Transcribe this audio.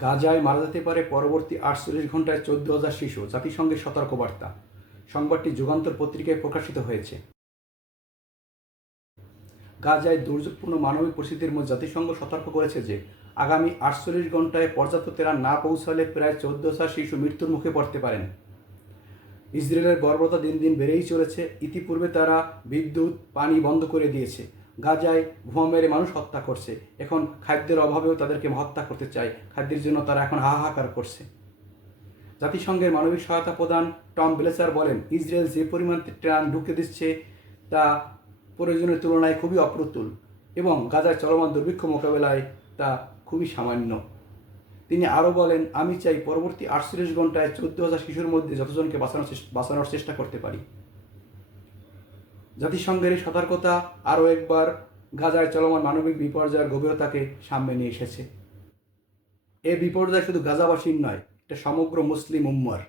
গাজায় মারা যেতে পারে পরবর্তী আটচল্লিশ ঘন্টায় চোদ্দ হাজার শিশু। জাতিসংঘের সতর্কবার্তা। সংবাদটি যুগান্তর পত্রিকায় প্রকাশিত হয়েছে। গাজায় দুর্যোগপূর্ণ মানবিক পরিস্থিতির মধ্যে জাতিসংঘ সতর্ক করেছে যে, আগামী আটচল্লিশ ঘন্টায় পর্যাপ্ত তেরা না পৌঁছালে প্রায় চোদ্দ হাজার শিশু মৃত্যুর মুখে পড়তে পারেন। ইসরায়েলের বর্বরতা দিন দিন বেড়েই চলেছে। ইতিপূর্বে তারা বিদ্যুৎ, পানি বন্ধ করে দিয়েছে। গাজায় ভুয়া মেরে মানুষ হত্যা করছে। এখন খাদ্যের অভাবেও তাদেরকে হত্যা করতে চায় খাদ্যের জন্য তারা এখন হাহাকার করছে। জাতিসংঘের মানবিক সহায়তা প্রদান টম বেলেসার বলেন, ইসরায়েল যে পরিমাণ ত্রাণ ঢুকে দিচ্ছে, তা প্রয়োজনের তুলনায় খুবই অপ্রতুল এবং গাজায় চলমান দুর্ভিক্ষ মোকাবেলায় তা খুবই সামান্য। তিনি আরও বলেন, আমি চাই পরবর্তী আটচল্লিশ ঘন্টায় চোদ্দ হাজার শিশুর মধ্যে যতজনকে বাঁচানোর বাঁচানোর চেষ্টা করতে পারি। জাতিসংঘের সতর্কতা আরও একবার গাজায় চলমান মানবিক বিপর্যয়ের গভীরতাকে সামনে নিয়ে এসেছে। এ বিপর্যয় শুধু গাজাবাসীর নয়, এটা সমগ্র মুসলিম উম্মার।